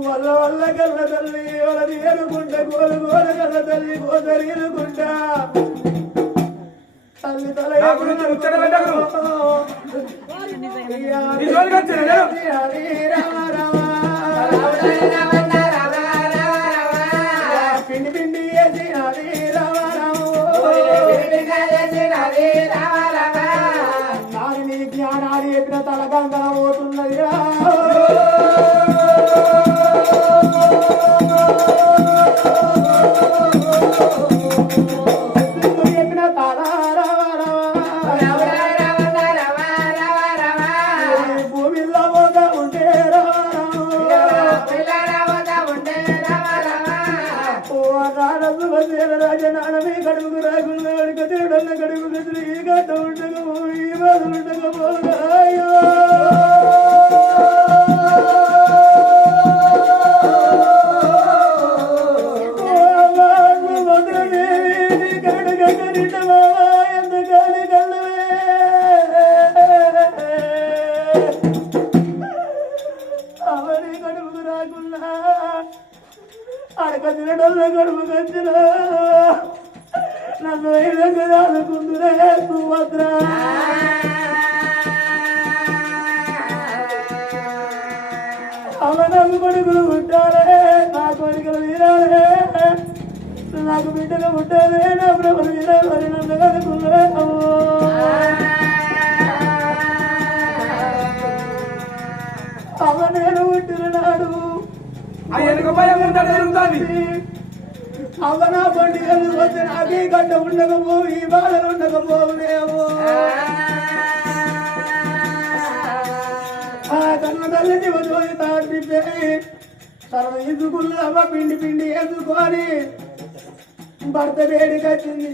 వల్ల వల్ల కళ్ళ తల్లి వాళ్ళని ఏనుకుంటా గోలు గోల కళ్ళ తల్లి గోదరీనుకుంటా తల్లి తల పిండి పిండి వేసి అది నాకు నీ జ్ఞానాలు చెప్పిన తలగంగా పోతున్నది రాజనాడమే కడుపు రాకుండా కదేడన్న కడుపు గదులు ఈ గడ్డ ఉండగా ఈ బాధలు ఉండగా పోగాయో అవని కడుపుకు రాకుండా అడగతినడల్ల గడుపు గంచిన నన్ను అనుకుంటురే సుభద్ర అవనకు కొడుకులు పుట్టాలే నా కొడుకులు తీరాలే నాకు బిడ్డలు పుట్టాలే నా ప్రభులు తీరాలి నన్ను కనుకులే అవ నేను పుట్టిన నాడు అవ నా పండుగలు వస్తే నాకే గడ్డ ఉండకపోవు ఈ బాధలు ఉండకపోవునేమో కన్న తల్లిని వదిలి తాడిపే తన ఇసుకున్నావ పిండి పిండి వేసుకొని భర్త వేడికి వచ్చింది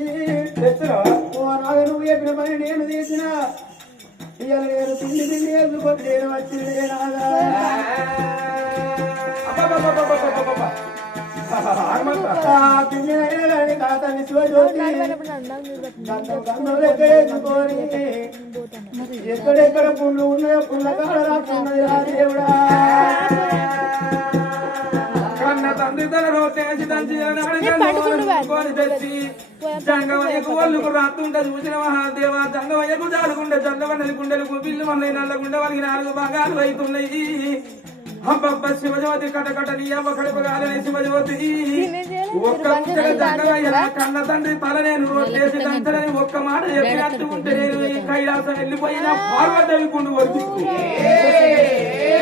నాగ నువ్వు చెప్పిన పని నేను తీసిన ఇవాళ నేను పిండి పిండి వేసుకొని నేను వచ్చింది నాగా ఎక్కడెక్కడ పుళ్ళు ఉన్నాయో పుల్ల కాడ రాకున్నది రా దేవుడా కన్న తండ్రి తన రోజేసి తెచ్చి జంగమయ్యకు ఒళ్ళుకు రాత్తుంటే చూసిన మహాదేవ జంగమయ్యకు జాలుకుంటే జంగమన్నది గుండెలకు పిల్లు మన్నది నల్లగుండె వాళ్ళకి 4 భాగాలు అవుతున్నాయి అబ్బబ్బ శివజ్యోతి కటకట నీ అవ్వ కడుపుగాలనే శివజ్యోతి ఒక్క జంగమయ్య కన్న తండ్రి తల నేను రోడ్లేసి దంచలని ఒక్క మాట చెప్పినట్టు ఉంటే నేను ఈ కైలాసం వెళ్ళిపోయిన పార్వదేవి కుండు వరకు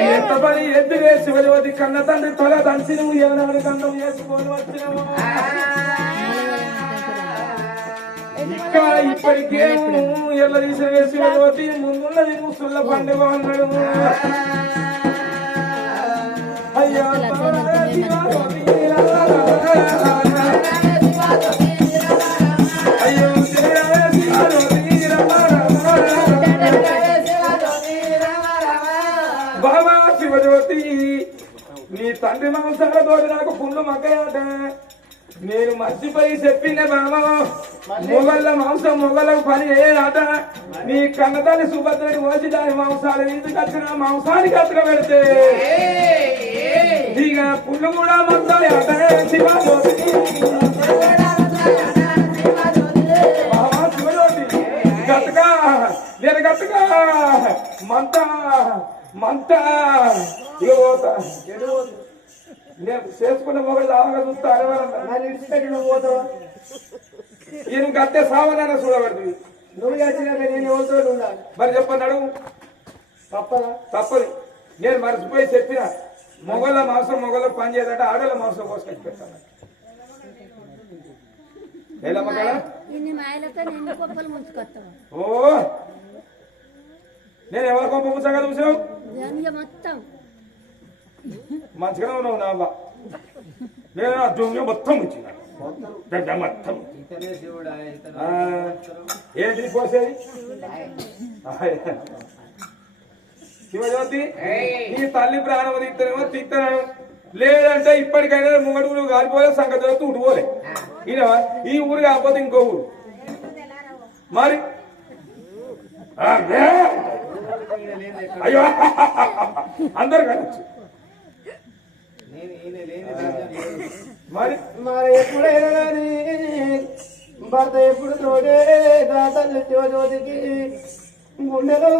ఎంత పని ఎద్దులే శివజ్యోతి కన్న తండ్రి తల దంచి నువ్వు ఎవరెవరి గంధం చేసుకొని వచ్చినావు ఇక్కడ ఇప్పటికేమో ఎల్ల తీసిన శివజ్యోతి ముందున్నది ముసుళ్ళ పండుగ అన్నాడు అయ్యా బాబా శివజ్యోతి నీ తండ్రి మాంసాలతో నాకు పుల్లు మగ్గయాట నేను మర్చిపోయి చెప్పిన బాబా మొగళ్ళ మాంసం మొగళ్ళకు పని చేయరాట నీ కన్నదాన్ని సుభద్రని పోసి దాని మాంసాలు ఇంటికి వచ్చిన మాంసానికి అతక పెడితే ఇక పుల్లు కూడా మగ్గాలి అట శివజ్యోతి బాబా శివజ్యోతి గతగా నేను గతగా మంత ఇక పోతా నేను చేసుకున్న మొగలు దావగా చూస్తా అడవాలన్నా నువ్వు పోతావా ఈయన కట్టే సావధాన చూడబడుతుంది నువ్వు చేసినాక నేను ఎవరితో ఉండాలి మరి చెప్పన్నాడు తప్పదు నేను మర్చిపోయి చెప్పిన మొగల మాంసం మొగల పని చేయదంటే ఆడల మాంసం కోసుకొచ్చి పెట్టాను ఓ నేను ఎవరి కొంప ముంచగా చూసావు మంచిగా ఉన్నావు నా అబ్బా నేను ఆ దొంగ మొత్తం వచ్చిన పెద్ద మొత్తం ఏంటి పోసేది శివజ్యోతి నీ తల్లి ప్రాణం తీస్తానేమో తీస్తాను లేదంటే ఇప్పటికైనా ముంగడుగులు కాలిపోలే సంగతి ఊడిపోలే ఈయన ఈ ఊరు కాకపోతే ఇంకో ఊరు మరి అయ్యో అందరు కలవచ్చు మరి మరి ఎప్పుడైనా కానీ భర్త ఎప్పుడు తోడే తల్లి శివజ్యోతికి గుండెలో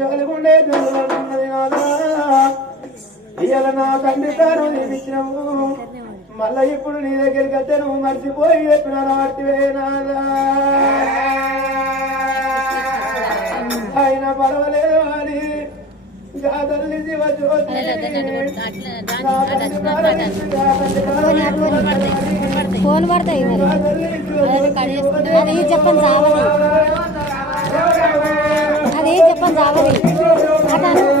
జాలిగుండే ఉన్నది నాదా ఇవాళ నా తండ్రి తాను తీపించినావు మళ్ళా ఇప్పుడు నీ దగ్గరికి వస్తే నువ్వు మర్చిపోయి చెప్పిన రాటివే నాదా ఆయన పర్వాలేదు అని తల్లి శివజ్యోతి ఫోన్ పడతాయి మరి అది చెప్పండి చావది అది చెప్పండి చావది